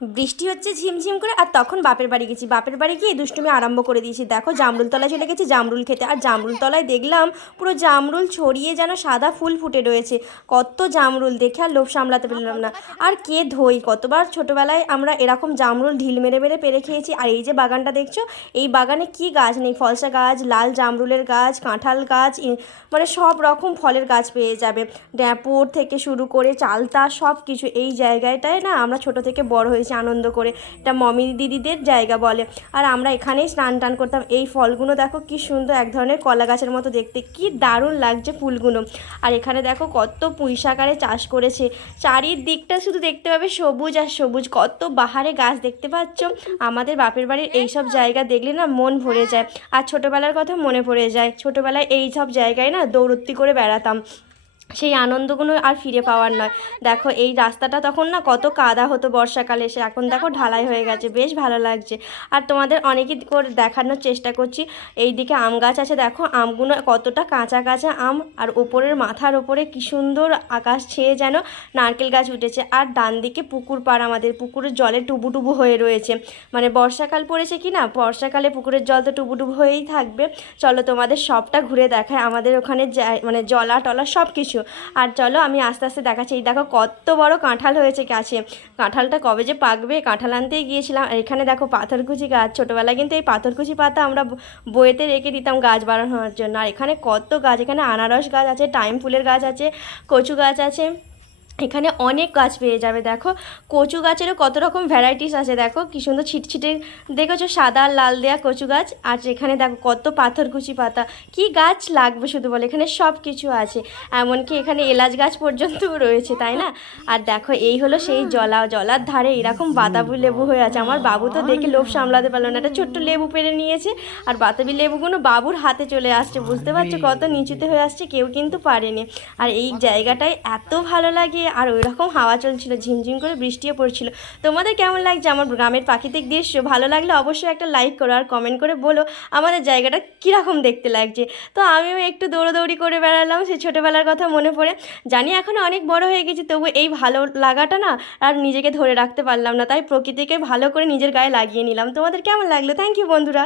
বৃষ্টি হচ্ছে ঝিমঝিম করে, আর তখন বাপের বাড়ি গেছি। বাপের বাড়ি গিয়ে দুষ্টুমি আরম্ভ করে দিয়েছি। দেখো জামরুল তলায় চলে গেছি জামরুল খেতে, আর জামরুল তলায় দেখলাম পুরো জামরুল ছড়িয়ে যেন সাদা ফুল ফুটে রয়েছে। কত জামরুল দেখে আর লোভ সামলাতে পারলাম না। আর কে ধই, কতবার ছোটোবেলায় আমরা এরকম জামরুল ঢিল মেরে মেরে পেরে খেয়েছি। আর এই যে বাগানটা দেখছো, এই বাগানে কি গাছ নেই, ফলসা গাছ, লাল জামরুলের গাছ, কাঁঠাল গাছ, মানে সব রকম ফলের গাছ পেয়ে যাবে। ড্যাঁপুর থেকে শুরু করে চালতা সব কিছু এই জায়গাটায় না আমরা ছোট থেকে বড় হয়েছি আনন্দ করে। এটা মমি দিদিদের জায়গা বলে। আর আমরা এখানেই স্নান টান করতাম। এই ফলগুলো দেখো কি সুন্দর, এক ধরনের কলা গাছের মতো দেখতে, কি দারুণ লাগছে ফুলগুলো। আর এখানে দেখো কত পুঁইশাকারে চাষ করেছে। চারিদিকটা শুধু দেখতে পাবে সবুজ আর সবুজ, কত বাহারে গাছ দেখতে পাচ্ছ। আমাদের বাপের বাড়ির এইসব জায়গা দেখলে না মন ভরে যায়, আর ছোটোবেলার কথা মনে পড়ে যায়। ছোটোবেলায় এই সব জায়গায় না দৌড়ত্তি করে বেড়াতাম, সেই আনন্দগুলো আর ফিরে পাওয়ার নয়। দেখো এই রাস্তাটা তখন না কত কাদা হতো বর্ষাকালে, এসে এখন দেখো ঢালাই হয়ে গেছে, বেশ ভালো লাগছে। আর তোমাদের অনেকই করে দেখানোর চেষ্টা করছি। এই দিকে আম গাছ আছে, দেখো আমগুলো কতটা কাঁচা কাঁচা আম, আর ওপরের মাথার ওপরে কি সুন্দর আকাশ ছেয়ে যেন নারকেল গাছ উঠেছে। আর ডান দিকে পুকুর পাড়, আমাদের পুকুরের জলে টুবুটুবু হয়ে রয়েছে। মানে বর্ষাকাল পড়েছে কি না, বর্ষাকালে পুকুরের জল তো টুবুটুবু হয়েই থাকবে। চলো তোমাদের সবটা ঘুরে দেখায়, আমাদের ওখানে মানে জলা টলা সব কিছু। আর চলো আমি আস্তে আস্তে দেখাচ্ছি। এই দেখো কত বড় কাঁঠাল হয়েছে গাছে, কাঁঠালটা কবে যে পাকবে। কাঁঠাল আনতেই গিয়েছিলাম। আর এখানে দেখো পাথরকুচি গাছ, ছোটোবেলায় কিন্তু এই পাথরকুচি পাতা আমরা বইয়েতে রেখে দিতাম গাছ বাড়ানোর জন্য। আর এখানে কত গাছ, এখানে আনারস গাছ আছে, টাইম ফুলের গাছ আছে, কচু গাছ আছে, এখানে অনেক গাছ পেয়ে যাবে। দেখো কচু গাছেরও কত রকম ভ্যারাইটিস আছে, দেখো কি সুন্দর ছিটছিটে দেখেছো সাদা লাল দেয়া কচু গাছ। আর এখানে দেখো কত পাথরকুচি পাতা, কি গাছ লাগবে শুধু বলে, এখানে সব কিছু আছে। এমনকি এখানে এলাচ গাছ পর্যন্তও রয়েছে, তাই না। আর দেখো এই হলো সেই জলার ধারে এরকম বাতাবি লেবু হয়ে আছে। আমার বাবু তো দেখে লোভ সামলাতে পারলো না, একটা ছোট্ট লেবু পেড়ে নিয়েছে, আর বাতাবি লেবুগুলো বাবুর হাতে চলে আসছে। বুঝতে পারছো কত নিচুতে হয়ে আসছে, কেউ কিন্তু পারেনি। আর এই জায়গাটায় এত ভালো লাগে, আর ওই রকম হাওয়া চলছিল, ঝিমঝিম করে বৃষ্টিও পড়ছিল। তোমাদের কেমন লাগছে আমার গ্রামের প্রাকৃতিক দৃশ্য? ভালো লাগলে অবশ্যই একটা লাইক করো, আর কমেন্ট করে বলো আমাদের জায়গাটা কীরকম দেখতে লাগছে। তো আমিও একটু দৌড়াদৌড়ি করে বেড়ালাম, সেই ছোটোবেলার কথা মনে পড়ে। জানি এখন অনেক বড় হয়ে গেছি, তবু এই ভালো লাগাটা না আর নিজেকে ধরে রাখতে পারলাম না, তাই প্রকৃতিকে ভালো করে নিজের গায়ে লাগিয়ে নিলাম। তোমাদের কেমন লাগলো? থ্যাংক ইউ বন্ধুরা।